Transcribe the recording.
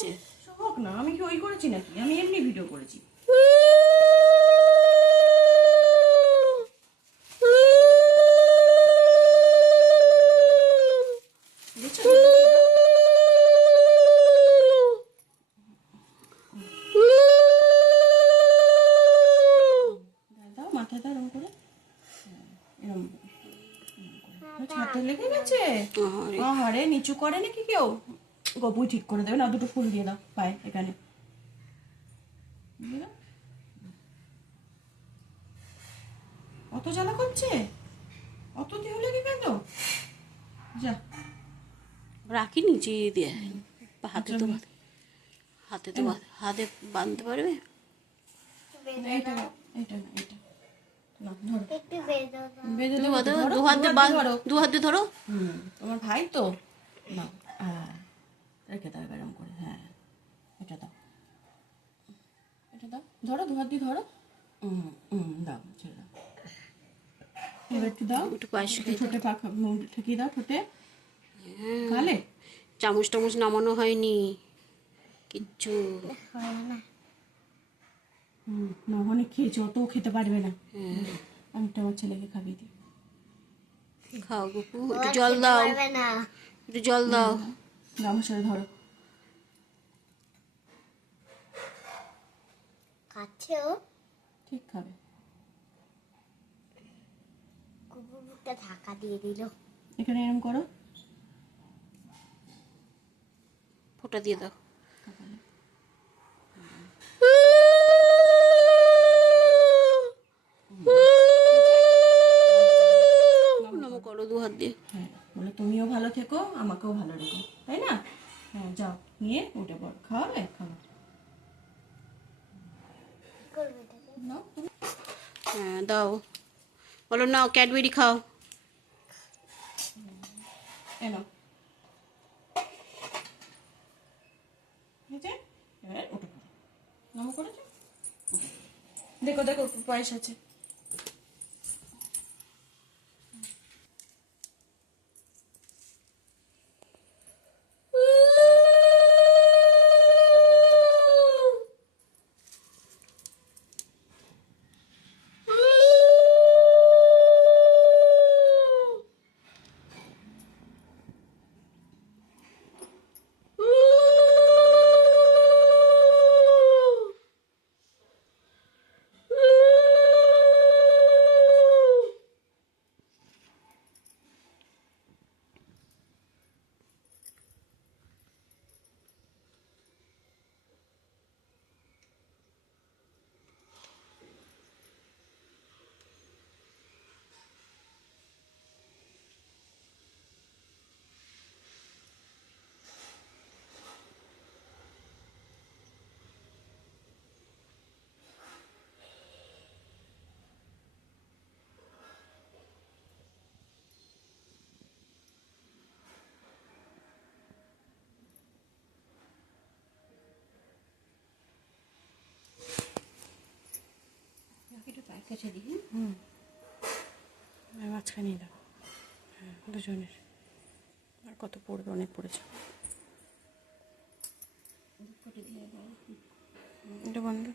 গেছে। হোক না, আমি কি ওই করেছি নাকি? আমি এমনি ভিডিও করেছি। দাও মাথায় দাও এরকম করে, এরকম ছাতে লেগে গেছে। আরে নিচু করে নাকি কেউ? গপুই ঠিক করে দেবে না, দুটো ফুল দিয়ে দাও পায়ে এখানে। অত জ্বালা করছে, অত দেহ লেগে গেল। যা রাখি নিচে দিয়ে, হাতে তো হাতে বাঁধতে পারবে। এইটা এইটা না, এইটা না, ধরো একটু বেঁধে বেঁধে দেবো। দু হাত দিয়ে ধরো। তোমার ভাই তো না। হ্যাঁ, রেখে দাও এরকম করে। হ্যাঁ, এটা দাও, এটা দাও, ধরো দু হাত দিয়ে ধরো। দাও, ছেড়ে দাও। এবার একটু দাও, একটু পায়েস ঠোঁটে পাখা ঠেকিয়ে দাও, ঠোঁটে খালে। চামচ টামচ নামানো হয়নি কিচ্ছু। না, অনেক খেয়েছো, অতও খেতে পারবে না। আমি তো আমার ছেলেকে খাবিয়ে দিই। খাও গুপু, একটু জল দাও, একটু জল দাও। আমার সাথে ধরো। খাচ্ছে ও, ঠিক খাবে। কুকুরটা ধাক্কা দিয়ে দিল। এখানে এরকম করো, ফোঁটা দিয়ে দাও। নমো করো দু হাত দিয়ে। হ্যাঁ, বলে তুমিও ভালো থেকো, আমাকেও ভালো রেখো, তাই না? হ্যাঁ, যাও নিয়ে উঠে পড়ো, খাওয়াবে খাওয়া। নাও তুমি। হ্যাঁ দাও, বলো নাও ক্যাডবেরি খাও। এনো, এবার উঠে পড়ো। নমো করেছো? দেখো দেখো পয়সা আছে। একটু পায়ে কেটে দিই। মাঝখানেই দাও। হ্যাঁ, দুজনের। আর কত পড়বে? অনেক পড়েছে। এটা বন্ধ।